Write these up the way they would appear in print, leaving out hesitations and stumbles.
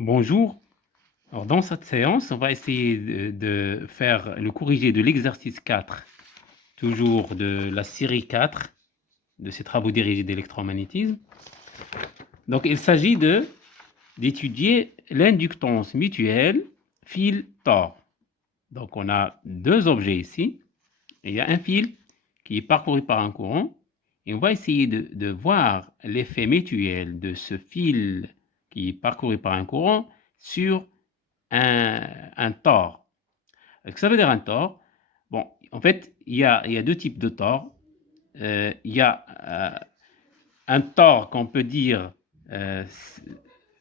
Bonjour. Alors, dans cette séance, on va essayer de faire le corrigé de l'exercice 4, toujours de la série 4 de ces travaux dirigés d'électromagnétisme. Donc, il s'agit d'étudier l'inductance mutuelle fil-tor. Donc, on a deux objets ici. Il y a un fil qui est parcouru par un courant et on va essayer de voir l'effet mutuel de ce fil qui est parcouru par un courant sur un tor. Qu'est-ce que ça veut dire un tor? Bon, en fait, il y a deux types de tors. Il y a un tor qu'on peut dire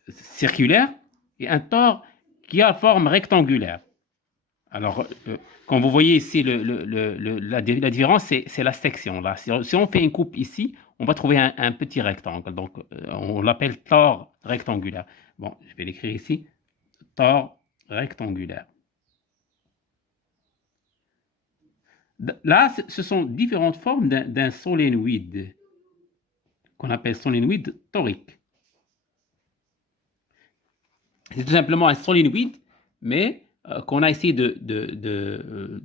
circulaire et un tor qui a forme rectangulaire. Alors, quand vous voyez ici la différence, c'est la section. Là. Si on fait une coupe ici, on va trouver un petit rectangle. Donc, on l'appelle tor rectangulaire. Bon, je vais l'écrire ici. Tor rectangulaire. Là, ce sont différentes formes d'un solénoïde qu'on appelle solénoïde torique. C'est tout simplement un solénoïde, mais qu'on a essayé de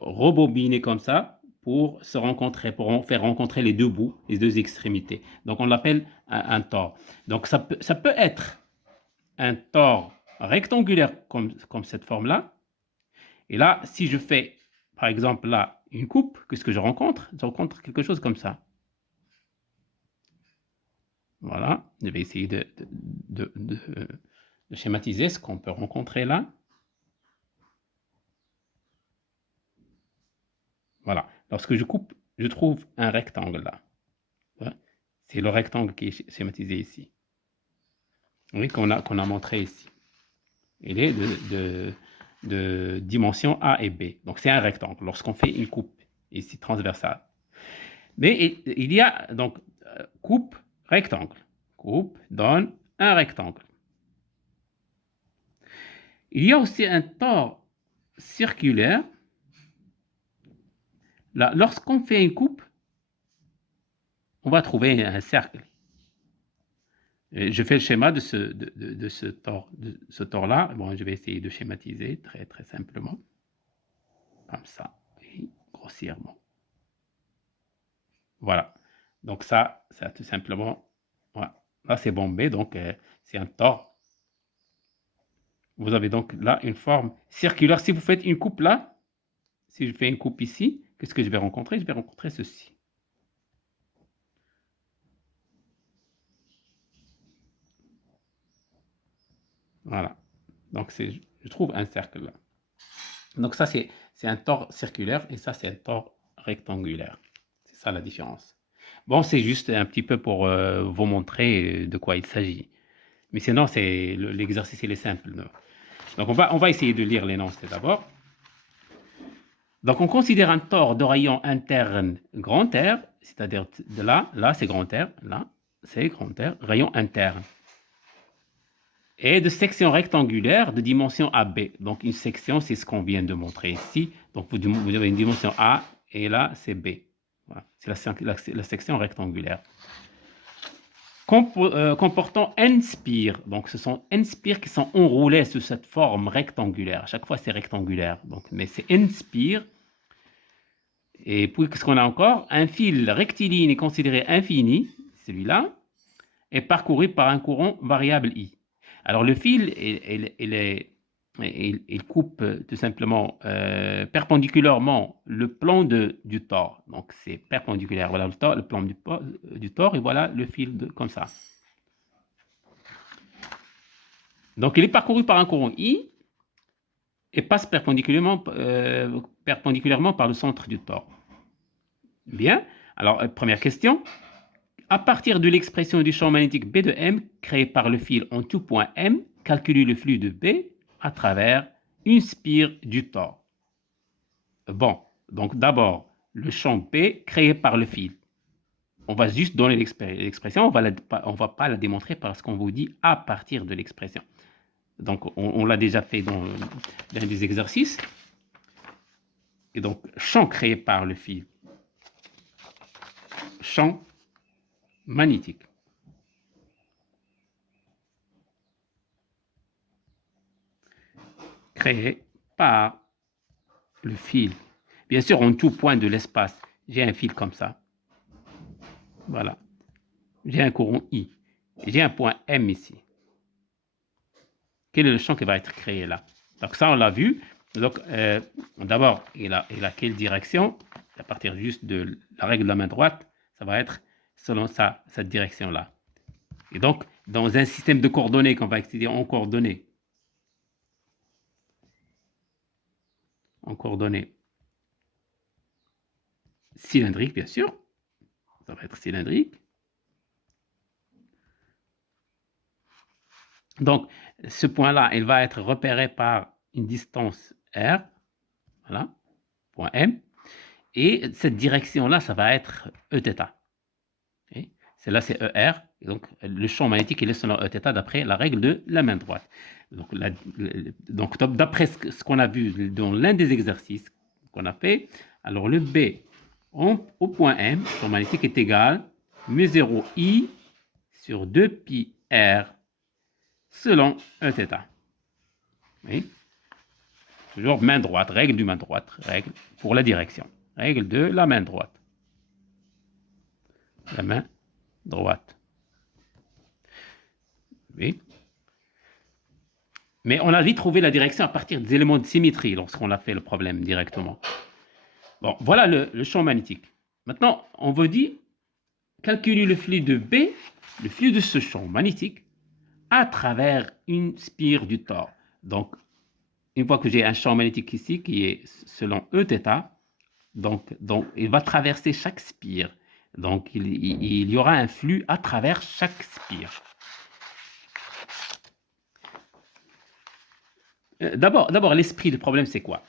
rebobiner comme ça pour se rencontrer, pour faire rencontrer les deux bouts, les deux extrémités. Donc on l'appelle un tor. Donc ça peut être un tor rectangulaire comme cette forme-là. Et là, si je fais, par exemple, là, une coupe, qu'est-ce que je rencontre? Je rencontre quelque chose comme ça. Voilà, je vais essayer de schématiser ce qu'on peut rencontrer là. Voilà, lorsque je coupe, je trouve un rectangle là. C'est le rectangle qui est schématisé ici. Oui, qu'on a montré ici. Il est de dimension A et B. Donc c'est un rectangle lorsqu'on fait une coupe ici transversale. Mais il y a donc coupe, rectangle. Coupe donne un rectangle. Il y a aussi un tor circulaire. Là, lorsqu'on fait une coupe, on va trouver un cercle. Et je fais le schéma de ce tor-là. Bon, je vais essayer de schématiser très, très simplement. Comme ça, et grossièrement. Voilà. Donc ça tout simplement, voilà. Là, c'est bombé, donc c'est un tor. Vous avez donc là une forme circulaire. Si vous faites une coupe là, si je fais une coupe ici, qu'est-ce que je vais rencontrer? Je vais rencontrer ceci. Voilà. Donc je trouve un cercle là. Donc ça, c'est un tor circulaire et ça, c'est un tor rectangulaire. C'est ça la différence. Bon, c'est juste un petit peu pour vous montrer de quoi il s'agit. Mais sinon, l'exercice, il est simple. Donc, on va essayer de lire l'énoncé d'abord. Donc, on considère un tor de rayon interne grand R, c'est-à-dire de là c'est grand R, là, c'est grand R, rayon interne. Et de section rectangulaire de dimension AB. Donc, une section, c'est ce qu'on vient de montrer ici. Donc, vous avez une dimension A et là, c'est B. Voilà. C'est la section rectangulaire. Comportant n spires. Donc, ce sont n spires qui sont enroulés sous cette forme rectangulaire. À chaque fois, c'est rectangulaire. Donc, mais c'est n spires. Et puis, qu'est-ce qu'on a encore? Un fil rectiligne est considéré infini, celui-là, est parcouru par un courant variable I. Alors, le fil, il coupe tout simplement perpendiculairement le plan du tor. Donc, c'est perpendiculaire. Voilà le plan du tor et voilà le fil comme ça. Donc, il est parcouru par un courant I et passe perpendiculairement par le centre du tor. Bien. Alors, première question. À partir de l'expression du champ magnétique B de M créé par le fil en tout point M, calculez le flux de B à travers une spire du tor. Bon, donc d'abord, le champ B créé par le fil. On va juste donner l'expression, on va pas la démontrer parce qu'on vous dit à partir de l'expression. Donc, on l'a déjà fait dans l'un des exercices. Et donc, champ créé par le fil. Champ magnétique. créé par le fil. Bien sûr, en tout point de l'espace, j'ai un fil comme ça. Voilà. J'ai un courant I. J'ai un point M ici. Quel est le champ qui va être créé là? Donc ça, on l'a vu. Donc, d'abord, il a quelle direction? À partir juste de la règle de la main droite, ça va être selon cette direction-là. Et donc, dans un système de coordonnées qu'on va étudier en coordonnées, cylindriques, bien sûr, ça va être cylindrique. Donc, ce point-là, il va être repéré par une distance R, voilà, point M, et cette direction-là, ça va être Eθ. Celle-là, c'est ER, et donc le champ magnétique il est selon Eθ d'après la règle de la main droite. Donc d'après ce qu'on a vu dans l'un des exercices qu'on a fait, alors le B au point M, le champ magnétique est égal mu0 I sur 2 pi R selon Eθ. Oui. Toujours main droite, règle du main droite, règle pour la direction, règle de la main droite. La main droite. Oui. Mais on a vite trouvé la direction à partir des éléments de symétrie lorsqu'on a fait le problème directement. Bon, voilà le champ magnétique. Maintenant, on veut dire calculer le flux de B, le flux de ce champ magnétique, à travers une spire du tore. Donc, une fois que j'ai un champ magnétique ici qui est selon Eθ, donc il va traverser chaque spire. Donc, il y aura un flux à travers chaque spire. D'abord, l'esprit du problème, c'est quoi?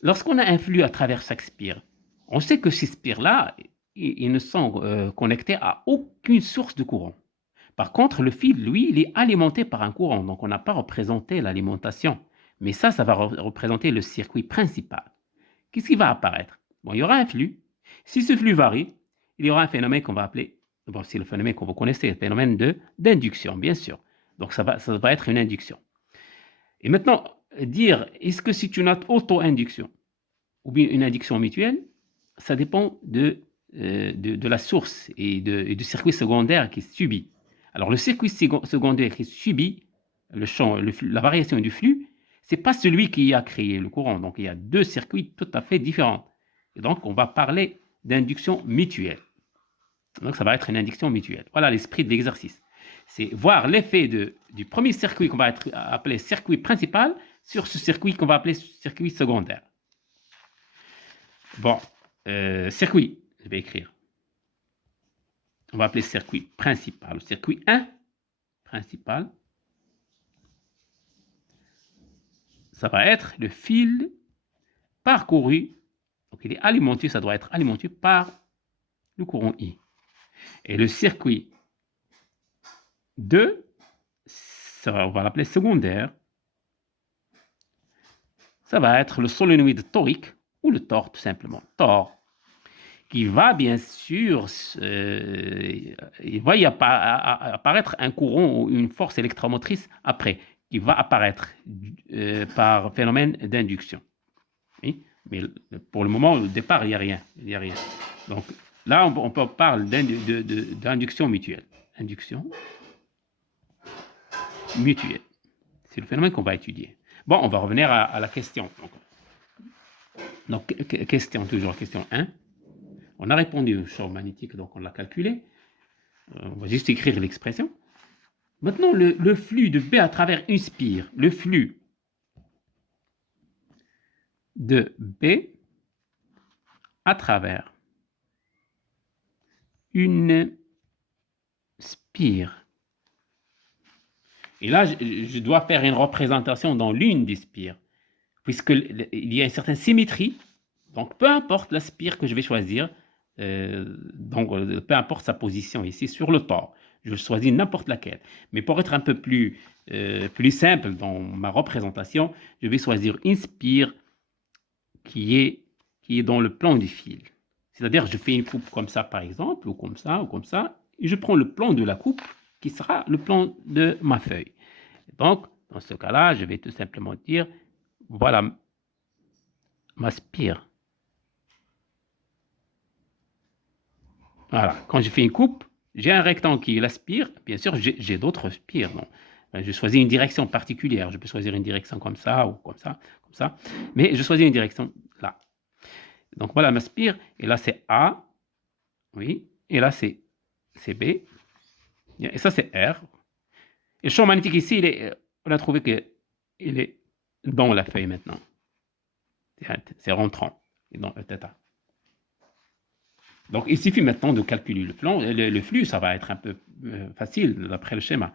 Lorsqu'on a un flux à travers chaque spire, on sait que ces spires-là, ils ne sont connectés à aucune source de courant. Par contre, le fil, lui, il est alimenté par un courant, donc on n'a pas représenté l'alimentation. Mais ça va représenter le circuit principal. Qu'est-ce qui va apparaître? Bon, il y aura un flux. Si ce flux varie, il y aura un phénomène qu'on va appeler, bon, c'est le phénomène que vous connaissez, le phénomène d'induction, bien sûr. Donc ça va être une induction. Et maintenant, dire, est-ce que c'est une auto-induction ou bien une induction mutuelle, ça dépend de la source et du circuit secondaire qui est subi. Alors, le circuit secondaire qui subit la variation du flux, ce n'est pas celui qui a créé le courant. Donc, il y a deux circuits tout à fait différents. Et donc, on va parler d'induction mutuelle. Donc, ça va être une induction mutuelle. Voilà l'esprit de l'exercice. C'est voir l'effet du premier circuit qu'on va appeler circuit principal sur ce circuit qu'on va appeler circuit secondaire. Bon, circuit, je vais écrire. On va appeler circuit principal. Circuit 1, principal. Ça va être le fil parcouru. Donc, il est alimenté, ça doit être alimenté par le courant I. Et le circuit 2, on va l'appeler secondaire. Ça va être le solénoïde torique ou le tore, tout simplement. Tore. Qui va bien sûr, il va y apparaître un courant ou une force électromotrice après, qui va apparaître par phénomène d'induction. Oui? Mais pour le moment, au départ, il n'y a rien. Donc là, on parle d'induction mutuelle. Induction mutuelle. C'est le phénomène qu'on va étudier. Bon, on va revenir à la question. Donc, question, toujours question 1. On a répondu au champ magnétique, donc on l'a calculé. On va juste écrire l'expression. Maintenant, le flux de B à travers une spire, le flux de B à travers une spire. Et là, je dois faire une représentation dans l'une des spires, puisqu'il y a une certaine symétrie. Donc, peu importe la spire que je vais choisir, donc peu importe sa position ici sur le tore, je choisis n'importe laquelle. Mais pour être un peu plus simple dans ma représentation, je vais choisir une spire qui est dans le plan du fil. C'est-à-dire, je fais une coupe comme ça, par exemple, ou comme ça, et je prends le plan de la coupe qui sera le plan de ma feuille. Donc, dans ce cas-là, je vais tout simplement dire voilà ma spire. Voilà, quand je fais une coupe, j'ai un rectangle qui l'aspire. Bien sûr, j'ai d'autres spires. Bon, je choisis une direction particulière. Je peux choisir une direction comme ça ou comme ça, comme ça. Mais je choisis une direction là. Donc voilà ma spire. Et là, c'est A. Oui. Et là, c'est B. Et ça, c'est R. Et le champ magnétique ici, on a trouvé qu'il est dans la feuille maintenant. C'est rentrant. Et dans θ. Donc, il suffit maintenant de calculer le flux, ça va être un peu facile d'après le schéma.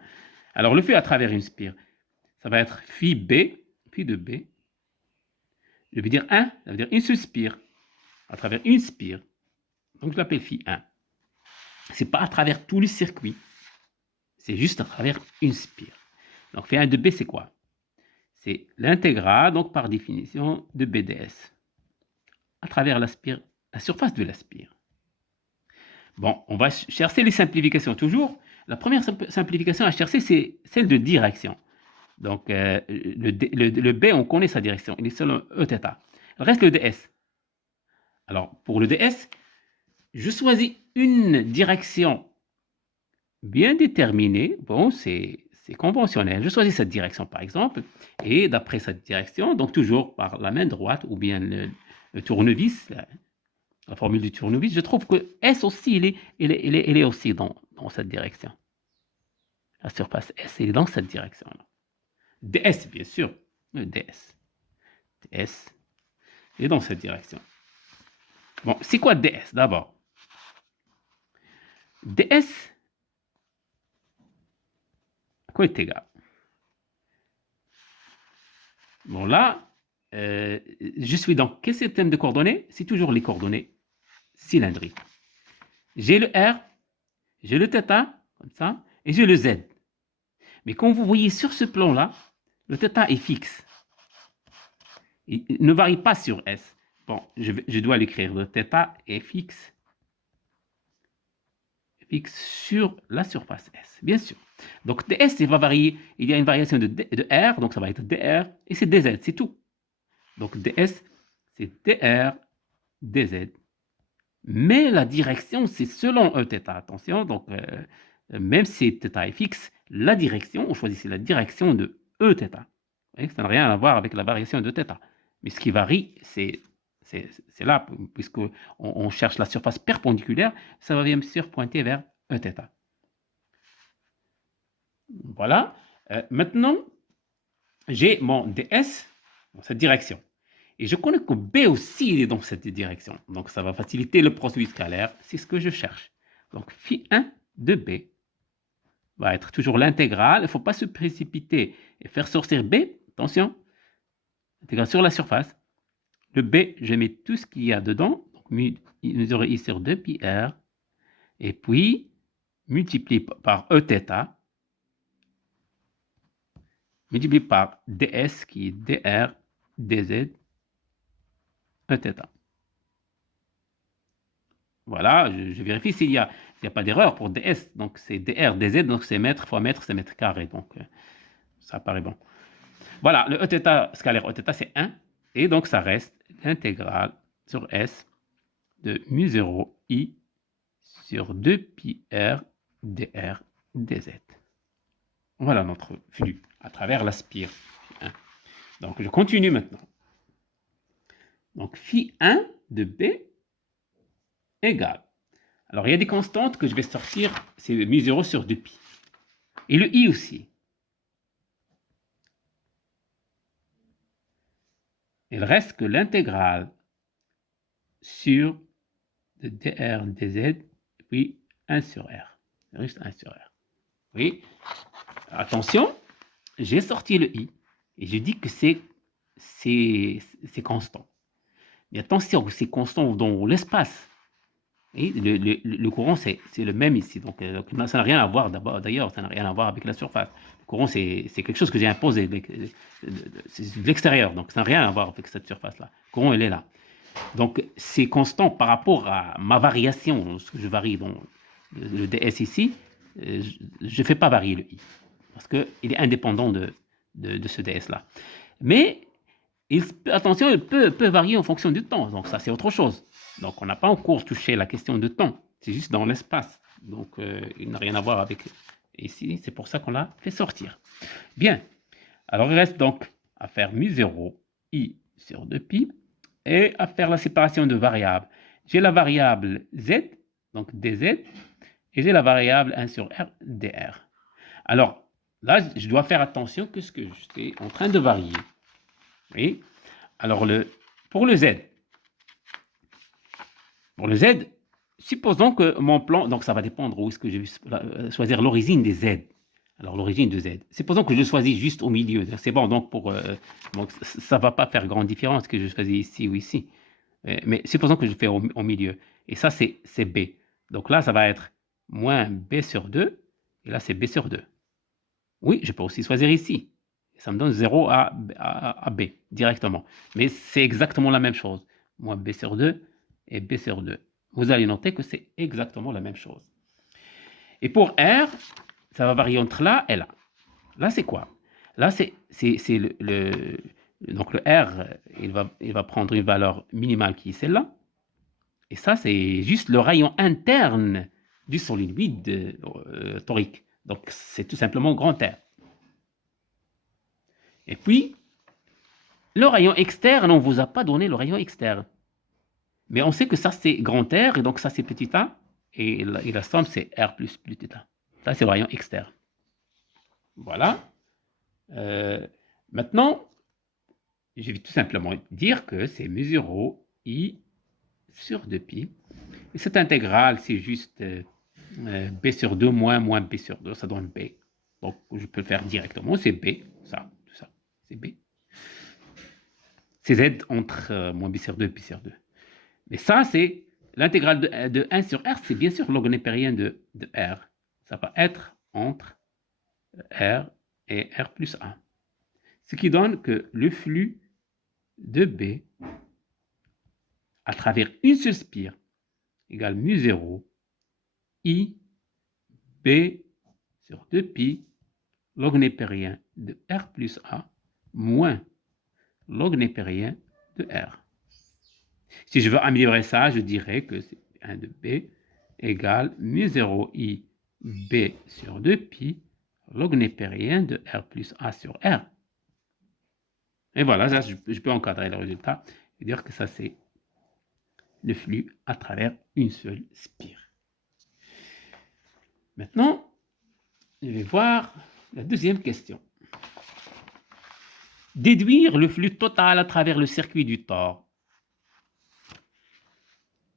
Alors, le flux à travers une spire, ça va être phi B, phi de B. Je veux dire 1, ça veut dire une seule spire, à travers une spire. Donc, je l'appelle phi 1. Ce n'est pas à travers tout le circuit, c'est juste à travers une spire. Donc, phi 1 de B, c'est quoi? C'est l'intégrale, donc par définition, de BDS, à travers la spire, la surface de la spire. Bon, on va chercher les simplifications toujours. La première simplification à chercher, c'est celle de direction. Donc, le B, on connaît sa direction. Il est selon Eθ. Il reste le ds. Alors, pour le ds, je choisis une direction bien déterminée. Bon, c'est conventionnel. Je choisis cette direction, par exemple. Et d'après cette direction, donc toujours par la main droite ou bien le tournevis, la formule du tournevis, je trouve que S aussi, il est aussi dans cette direction. La surface S, elle est dans cette direction-là. ds, bien sûr, le ds. ds est dans cette direction. Bon, c'est quoi ds d'abord? ds, à quoi est égal? Bon, là, je suis dans quel système de coordonnées? C'est toujours les coordonnées cylindriques. J'ai le R, j'ai le θ, comme ça, et j'ai le Z. Mais comme vous voyez sur ce plan-là, le θ est fixe. Il ne varie pas sur S. Bon, je dois l'écrire. Le θ est fixe sur la surface S, bien sûr. Donc, ds, il va varier. Il y a une variation de R, donc ça va être dr, et c'est dz, c'est tout. Donc, ds, c'est dr, dz. Mais la direction, c'est selon Eθ. Attention, donc, même si θ est fixe, la direction, on choisit la direction de Eθ. Ça n'a rien à voir avec la variation de θ. Mais ce qui varie, c'est là, puisqu'on cherche la surface perpendiculaire, ça va bien sûr pointer vers Eθ. Voilà. Maintenant, j'ai mon ds dans cette direction. Et je connais que B aussi est dans cette direction. Donc, ça va faciliter le processus scalaire. C'est ce que je cherche. Donc, phi 1 de B va être toujours l'intégrale. Il ne faut pas se précipiter et faire sortir B. Attention. Intégrale sur la surface. Le B, je mets tout ce qu'il y a dedans. Donc, mesurer I sur 2 pi R. Et puis, multiplié par Eθ. Multiplié par ds qui est dr dz Eθ. Voilà, je vérifie s'il n'y a pas d'erreur pour ds. Donc, c'est dr dz, donc c'est mètre fois mètre, c'est mètre carré. Donc, ça paraît bon. Voilà, le Eθ scalaire Eθ, c'est 1. Et donc, ça reste l'intégrale sur S de mu0 I sur 2 pi R dr dz. Voilà notre flux à travers la spire. Donc, je continue maintenant. Donc, phi 1 de B égale. Alors, il y a des constantes que je vais sortir, c'est mu0 sur 2pi. Et le I aussi. Il reste que l'intégrale sur de dr dz, puis 1 sur R. Juste 1 sur R. Oui. Attention, j'ai sorti le I. Et je dis que c'est constant. Mais attention, c'est constant dans l'espace. Et le courant, c'est le même ici. Donc, ça n'a rien à voir, d'ailleurs, ça n'a rien à voir avec la surface. Le courant, c'est quelque chose que j'ai imposé. C'est de l'extérieur, donc ça n'a rien à voir avec cette surface-là. Le courant, il est là. Donc, c'est constant par rapport à ma variation. Ce que je varie dans le ds ici, je ne fais pas varier le I. Parce qu'il est indépendant de ce ds-là. Mais Attention, il peut varier en fonction du temps. Donc ça, c'est autre chose. Donc on n'a pas encore touché la question de temps. C'est juste dans l'espace. Donc il n'a rien à voir avec ici. C'est pour ça qu'on l'a fait sortir. Bien. Alors il reste donc à faire mu0 i sur 2pi et à faire la séparation de variables. J'ai la variable z, donc dz, et j'ai la variable 1 sur r, dr. Alors là, je dois faire attention que ce que je suis en train de varier. Oui. Alors pour le z, supposons que mon plan, donc ça va dépendre où est-ce que je vais choisir l'origine des z. Alors l'origine de z. Supposons que je choisis juste au milieu. C'est bon, donc donc ça ne va pas faire grande différence que je choisis ici ou ici. Mais supposons que je fais au milieu. Et ça, c'est b. Donc là, ça va être moins b sur 2. Et là, c'est b sur 2. Oui, je peux aussi choisir ici. Ça me donne 0 à b directement. Mais c'est exactement la même chose. Moins b sur 2 et b sur 2. Vous allez noter que c'est exactement la même chose. Et pour r, ça va varier entre là et là. Là, c'est quoi? Là, c'est donc le R, il va prendre une valeur minimale qui est celle-là. Et ça, c'est juste le rayon interne du solenoïde torique. Donc, c'est tout simplement grand R. Et puis, le rayon externe, on ne vous a pas donné le rayon externe. Mais on sait que ça, c'est grand R, et donc ça, c'est petit a. Et la somme, c'est R plus petit a. Ça, c'est le rayon externe. Voilà. Maintenant, je vais tout simplement dire que c'est mu0 i sur 2pi. Et cette intégrale, c'est juste b sur 2 moins b sur 2, ça donne b. Donc, je peux le faire directement, c'est b, ça, tout ça, c'est b. C'est z entre moins b sur 2 et b sur 2. Mais ça, c'est l'intégrale de 1 sur r, c'est bien sûr log népérien de r. Ça va être entre r et r plus 1. Ce qui donne que le flux de b à travers une seule spire égale mu0 i b sur 2pi log népérien de r plus a moins log népérien de r. Si je veux améliorer ça, je dirais que c'est 1 de b égale mu0 i b sur 2pi log népérien de r plus a sur r. Et voilà, ça, je peux encadrer le résultat et dire que ça, c'est le flux à travers une seule spire. Maintenant, je vais voir la deuxième question. Déduire le flux total à travers le circuit du tore.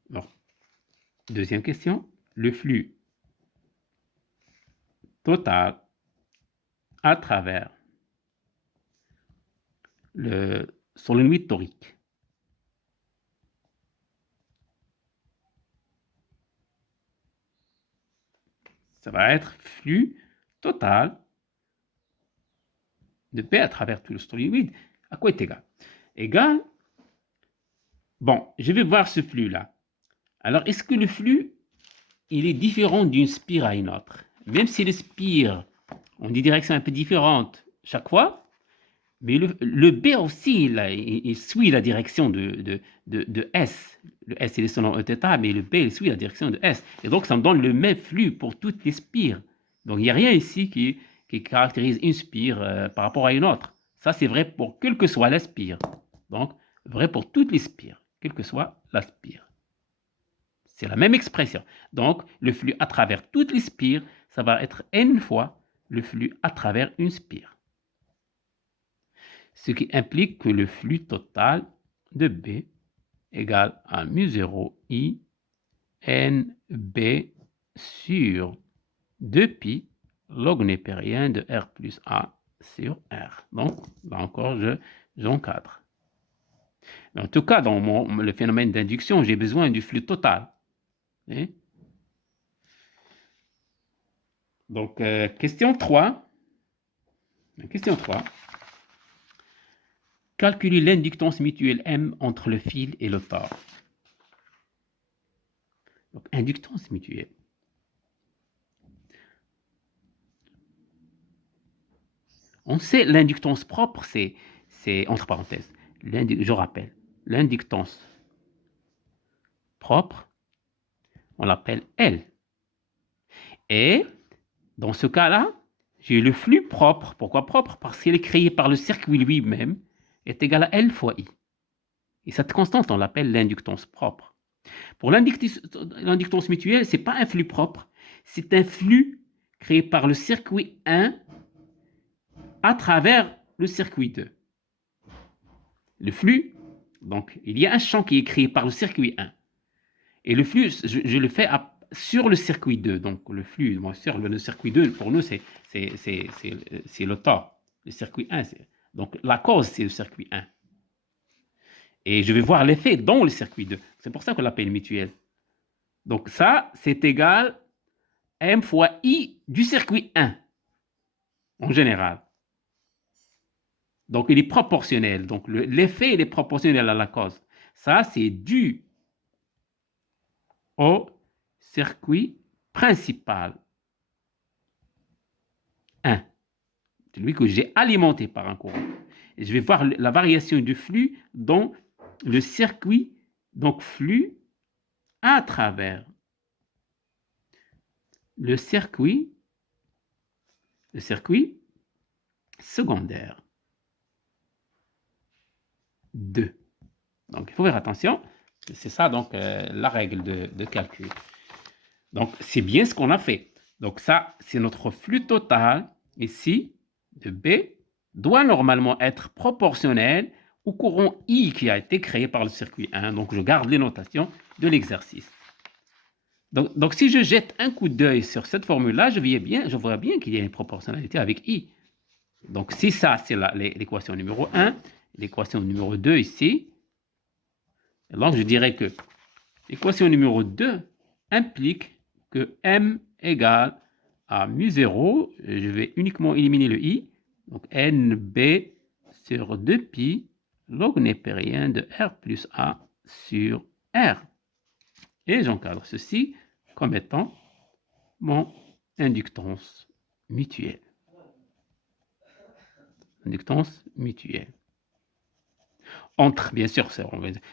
Bon. Deuxième question. Le flux total à travers le solenoïde torique. Ça va être flux total de P à travers tout le solenoïde. À quoi est égal? Égal, bon, je vais voir ce flux-là. Alors, est-ce que le flux, il est différent d'une spire à une autre? Même si les spires ont des directions un peu différentes chaque fois, mais le B aussi, il suit la direction de S. Le S, il est selon Eθ, mais le B, il suit la direction de S. Et donc, ça me donne le même flux pour toutes les spires. Donc, il n'y a rien ici qui caractérise une spire par rapport à une autre. Ça, c'est vrai pour quelle que soit la spire. Donc, vrai pour toutes les spires, quelle que soit la spire. C'est la même expression. Donc, le flux à travers toutes les spires, ça va être n fois le flux à travers une spire. Ce qui implique que le flux total de B égale à mu0 i nb sur 2pi log népérien de R plus A sur R. Donc, là encore, j'encadre. Mais en tout cas, dans le phénomène d'induction, j'ai besoin du flux total. Et donc, question 3. Question 3. Calculer l'inductance mutuelle M entre le fil et le tore. Donc, inductance mutuelle. On sait l'inductance propre, c'est entre parenthèses, je rappelle, l'inductance propre, on l'appelle L. Et dans ce cas-là, j'ai le flux propre. Pourquoi propre? Parce qu'il est créé par le circuit lui-même, est égal à L fois I. Et cette constante, on l'appelle l'inductance propre. Pour l'inductance mutuelle, ce n'est pas un flux propre, c'est un flux créé par le circuit 1 à travers le circuit 2. Le flux, donc, il y a un champ qui est créé par le circuit 1. Et le flux, je le fais sur le circuit 2. Donc, le flux, sur le circuit 2, pour nous, c'est le tort. Le circuit 1, donc la cause, c'est le circuit 1. Et je vais voir l'effet dans le circuit 2. C'est pour ça qu'on l'appelle mutuelle. Donc, ça, c'est égal à M fois I du circuit 1, en général. Donc, il est proportionnel. Donc, l'effet, il est proportionnel à la cause. Ça, c'est dû au circuit principal 1, celui que j'ai alimenté par un courant. Et je vais voir la variation du flux dans le circuit, donc flux à travers le circuit secondaire 2. Donc, il faut faire attention. C'est ça, donc, la règle de calcul. Donc, c'est bien ce qu'on a fait. Donc, ça, c'est notre flux total, ici, de B, doit normalement être proportionnel au courant I qui a été créé par le circuit 1. Donc, je garde les notations de l'exercice. Donc, si je jette un coup d'œil sur cette formule-là, je vois bien qu'il y a une proportionnalité avec I. Donc, si ça, c'est l'équation numéro 1, l'équation numéro 2 ici, alors je dirais que l'équation numéro 2 implique que M égale à mu0, je vais uniquement éliminer le I, donc NB sur 2pi log népérien de R plus A sur R. Et j'encadre ceci comme étant mon inductance mutuelle. Inductance mutuelle. Entre, bien sûr,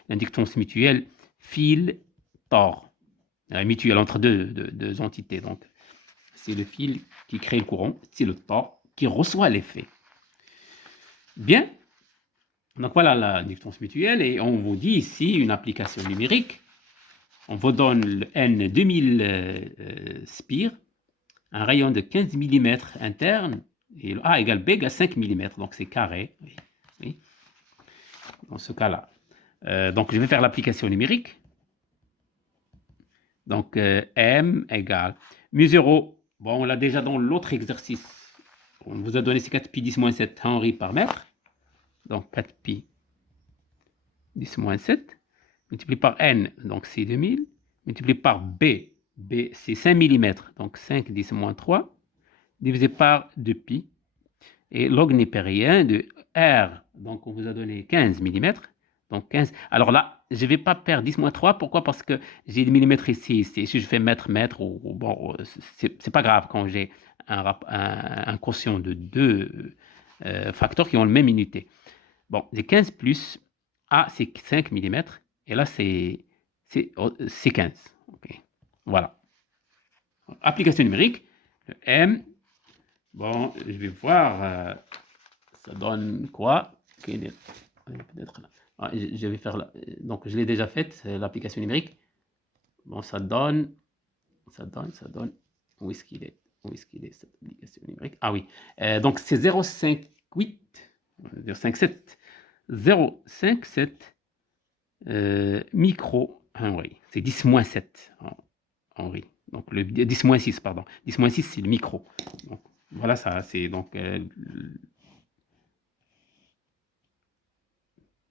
l'inductance mutuelle fil-tore. Mutuelle entre deux entités. Donc, c'est le fil qui crée le courant, c'est le tore qui reçoit l'effet. Bien. Donc, voilà l'inductance mutuelle. Et on vous dit ici une application numérique. On vous donne le N 2000 spire, un rayon de 15 mm interne, et A égale B égale 5 mm, donc c'est carré. Oui, oui. Dans ce cas-là. Donc, je vais faire l'application numérique. Donc, M égale mu0. Bon, on l'a déjà dans l'autre exercice. On vous a donné ces 4pi 10-7 Henry par mètre. Donc, 4pi 10-7 multiplié par N, donc c'est 2000, multiplié par B, B c'est 5 mm, donc 5 10-3, divisé par 2pi, et log népérien de R, donc on vous a donné 15 mm, donc 15. Alors là, je ne vais pas perdre 10-3, pourquoi? Parce que j'ai des millimètres ici, si je fais mètre, bon, c'est pas grave quand j'ai un quotient de deux facteurs qui ont la même unité. Bon, j'ai 15 plus A, c'est 5 mm, et là, c'est 15. Okay. Voilà. Application numérique, le M. Bon, je vais voir, ça donne quoi? Peut-être là. Ah, je vais faire là. Donc, je l'ai déjà faite, l'application numérique. Bon, ça donne. Où est-ce qu'il est? Où est-ce qu'il est cette application numérique? Ah oui. Donc, c'est 0,58, 0,57, 0,57 micro-Henry. C'est 10-7 Henry. Donc, le 10-6, pardon. 10-6, c'est le micro. Donc, voilà, ça, c'est donc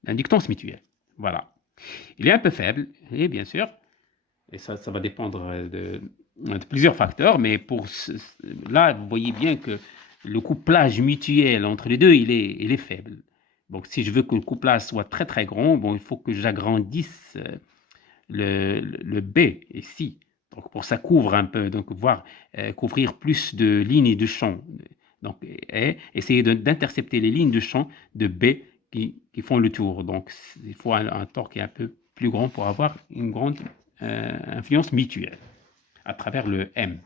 l'inductance mutuelle. Voilà. Il est un peu faible, et bien sûr, et ça va dépendre de plusieurs facteurs, mais là, vous voyez bien que le couplage mutuel entre les deux, il est faible. Donc, si je veux que le couplage soit très très grand, bon, il faut que j'agrandisse le B ici. Donc, pour ça couvre un peu, donc couvrir plus de lignes de champ. Donc, essayer d'intercepter les lignes de champ de B qui qui font le tour. Donc, il faut un tort qui est un peu plus grand pour avoir une grande influence mutuelle à travers le M.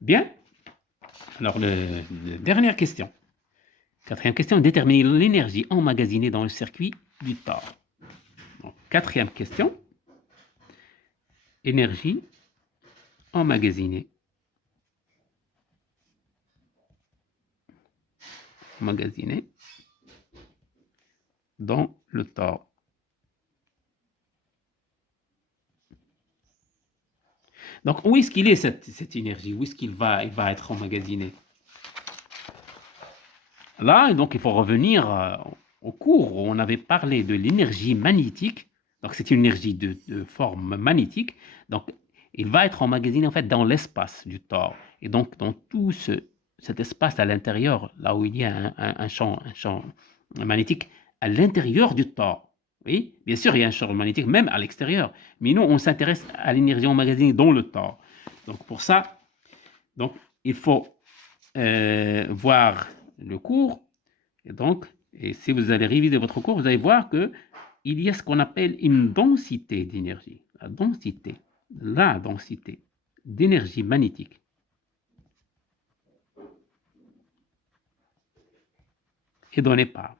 Bien. Alors, dernière question. Quatrième question, déterminer l'énergie emmagasinée dans le circuit du tort. Donc, quatrième question, énergie emmagasinée. Emmagasinée dans le tort. Donc, où est-ce qu'il est cette énergie? Où est-ce qu'il va être emmagasiné? Là, donc, il faut revenir au cours où on avait parlé de l'énergie magnétique. Donc, c'est une énergie de forme magnétique. Donc, il va être emmagasiné en fait dans l'espace du tore. Et donc, dans tout cet espace à l'intérieur, là où il y a un champ magnétique à l'intérieur du tore. Oui, bien sûr, il y a un champ magnétique même à l'extérieur. Mais nous, on s'intéresse à l'énergie emmagasinée dans le tore. Donc, pour ça, donc, il faut voir le cours. Et donc, si vous allez réviser votre cours, vous allez voir qu'il y a ce qu'on appelle une densité d'énergie. La densité d'énergie magnétique. Est donnée par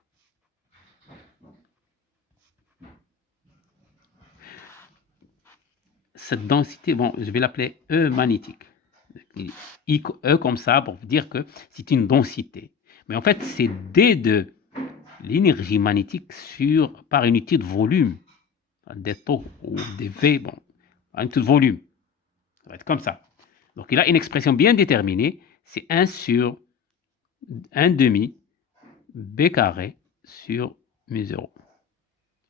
cette densité, bon, je vais l'appeler E magnétique. E comme ça pour vous dire que c'est une densité. Mais en fait, c'est D de l'énergie magnétique par unité de volume. Des taux ou des V, bon, par unité de volume. Ça va être comme ça. Donc, il a une expression bien déterminée. C'est 1 sur 1 demi B carré sur mu 0.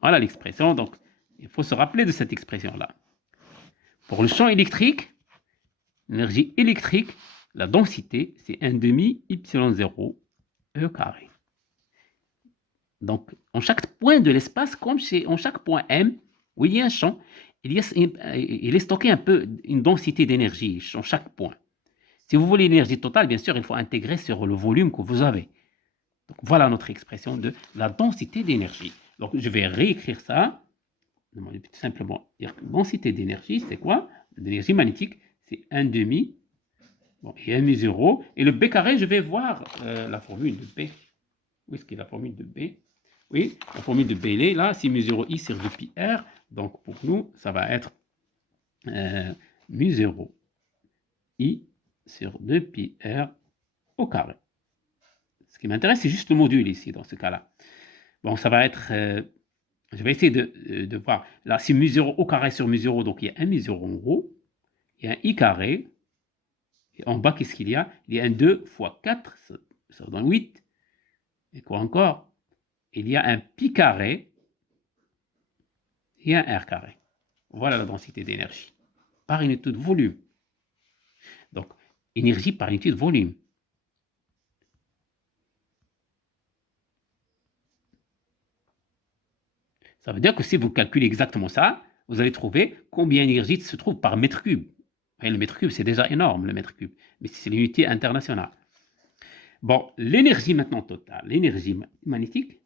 Voilà l'expression. Donc, il faut se rappeler de cette expression-là. Pour le champ électrique, l'énergie électrique, la densité, c'est 1 demi y0 E carré. Donc, en chaque point de l'espace, comme en chaque point M, où il y a un champ, il est stocké un peu une densité d'énergie en chaque point. Si vous voulez l'énergie totale, bien sûr, il faut intégrer sur le volume que vous avez. Donc, voilà notre expression de la densité d'énergie. Donc, je vais réécrire ça. Tout simplement dire que densité d'énergie, c'est quoi? L'énergie magnétique, c'est 1 demi, bon, et mu 0. Et le B carré, je vais voir la formule de B. Où est-ce qu'il y a la formule de B? Oui, la formule de B, elle est là. C'est mu 0 I sur 2 pi R. Donc, pour nous, ça va être mu 0 I sur 2 pi R au carré. Ce qui m'intéresse, c'est juste le module ici, dans ce cas-là. Bon, ça va être... je vais essayer de voir. Là, c'est mu 0 au carré sur mu 0, donc il y a un mu 0 en gros. Il y a un I carré. Et en bas, qu'est-ce qu'il y a? Il y a un 2 fois 4, ça donne 8. Et quoi encore? Il y a un pi carré et un R carré. Voilà la densité d'énergie par unité de volume. Donc, énergie par unité de volume. Ça veut dire que si vous calculez exactement ça, vous allez trouver combien d'énergie se trouve par mètre cube. Et le mètre cube, c'est déjà énorme, le mètre cube. Mais c'est l'unité internationale. Bon, l'énergie maintenant totale, l'énergie magnétique,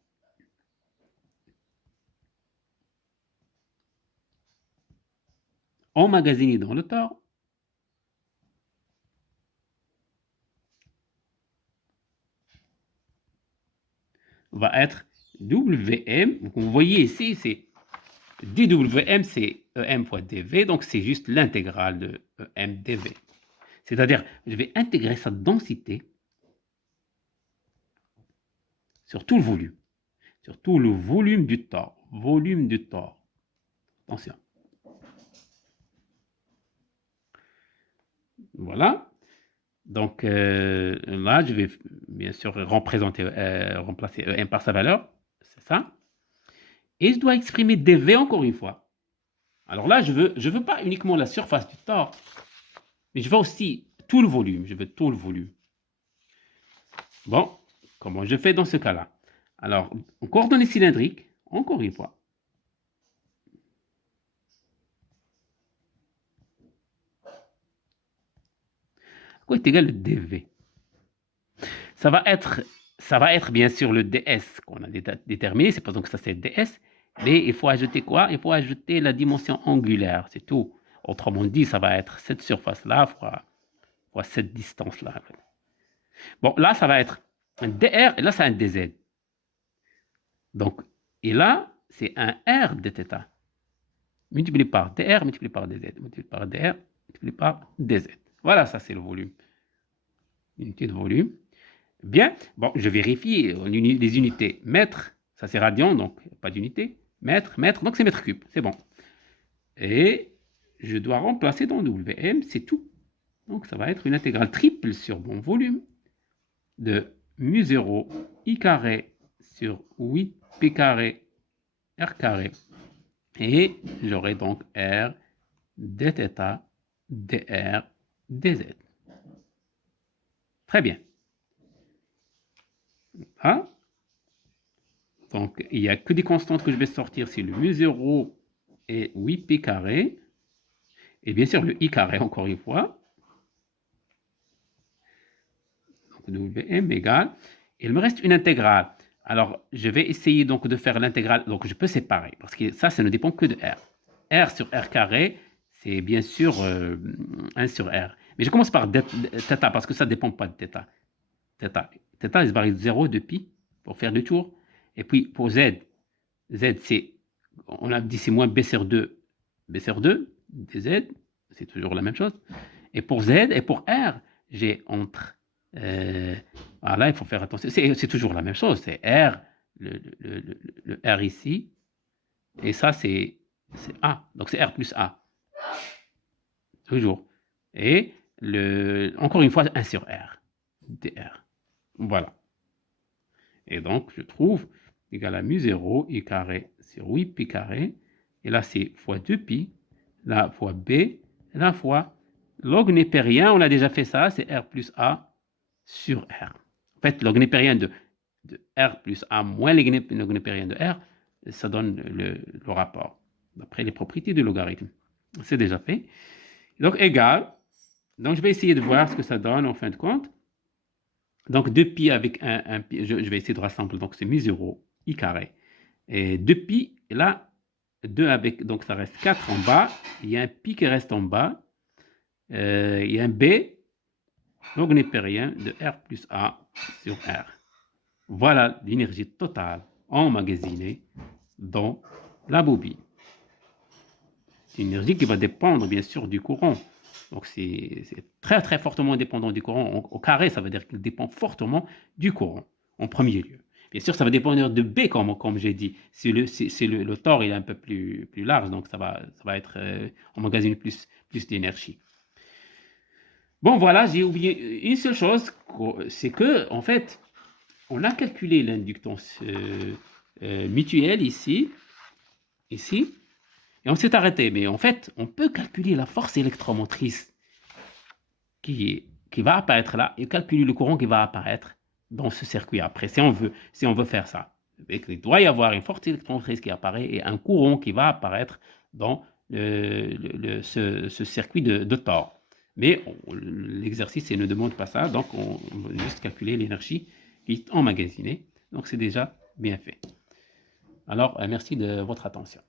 emmagasinée dans le tore, va être WM. Donc, vous voyez ici, c'est dWm, c'est EM fois dV, donc c'est juste l'intégrale de EM dV. C'est-à-dire, je vais intégrer sa densité sur tout le volume. Sur tout le volume du tore. Volume du tore. Attention. Voilà. Donc là, je vais bien sûr remplacer EM par sa valeur. C'est ça. Et je dois exprimer dV encore une fois. Alors là, je veux pas uniquement la surface du tore, mais je veux aussi tout le volume. Je veux tout le volume. Bon, comment je fais dans ce cas-là? Alors, en coordonnées cylindriques, encore une fois. Quoi est égal à dV? Ça va être ça va être bien sûr le ds qu'on a déterminé, c'est pas donc ça c'est ds, mais il faut ajouter quoi? Il faut ajouter la dimension angulaire, c'est tout. Autrement dit, ça va être cette surface-là fois cette distance-là. Bon, là, ça va être un dr, et là, c'est un dz. Donc, et là, c'est un r de θ. Multiplié par dr, multiplié par dz, multiplié par dr, multiplié par dz. Voilà, ça, c'est le volume. Unité de volume. Bien, bon, je vérifie les unités. Mètre, ça c'est radian, donc pas d'unité. Mètre, mètre, donc c'est mètre cube, c'est bon. Et je dois remplacer dans Wm, c'est tout. Donc ça va être une intégrale triple sur mon volume de mu0 i carré sur 8p carré r carré. Et j'aurai donc r dθ dr dz. Très bien. Ah. Donc, il n'y a que des constantes que je vais sortir, c'est le mu0 et 8p carré. Et bien sûr, le i carré, encore une fois. Donc, Wm égale. Il me reste une intégrale. Alors, je vais essayer donc de faire l'intégrale. Donc, je peux séparer, parce que ça ne dépend que de r. R sur r carré, c'est bien sûr 1 sur r. Mais je commence par θ, parce que ça ne dépend pas de θ. Θ, il varie de 0 de pi pour faire 2 tours. Et puis, pour z, c'est, on a dit c'est moins b sur 2 dz, c'est toujours la même chose. Et pour z et pour r, j'ai entre, là il faut faire attention, c'est toujours la même chose, c'est r, le r ici, et ça c'est a, donc c'est r plus a, toujours. Et encore une fois 1 sur r, dr, voilà. Et donc je trouve égal à mu0 i carré sur 8pi carré, et là c'est fois 2pi, là fois b, là fois log népérien, on a déjà fait ça, c'est r plus a sur r. En fait, log népérien de r plus a moins log népérien de r, ça donne le rapport, d'après les propriétés du logarithme. C'est déjà fait. Donc égal, donc je vais essayer de voir ce que ça donne en fin de compte. Donc 2pi avec un pi, je vais essayer de rassembler, donc c'est mu0 i carré. Et 2pi, là, 2 avec, donc ça reste 4 en bas, il y a un pi qui reste en bas, il y a un b, log népérien de r plus a sur r. Voilà l'énergie totale emmagasinée dans la bobine. C'est une énergie qui va dépendre bien sûr du courant. Donc c'est très très fortement dépendant du courant. Au carré, ça veut dire qu'il dépend fortement du courant, en premier lieu. Bien sûr, ça va dépendre de B, comme j'ai dit. Si le tore il est un peu plus large, donc ça va être emmagasiné plus d'énergie. Bon, voilà, j'ai oublié une seule chose, c'est que, en fait, on a calculé l'inductance mutuelle ici, et on s'est arrêté. Mais en fait, on peut calculer la force électromotrice qui va apparaître là et calculer le courant qui va apparaître dans ce circuit après, si on veut faire ça. Il doit y avoir une force électromotrice qui apparaît et un courant qui va apparaître dans ce circuit de tore. Mais l'exercice ne demande pas ça, donc on va juste calculer l'énergie qui est emmagasinée. Donc c'est déjà bien fait. Alors, merci de votre attention.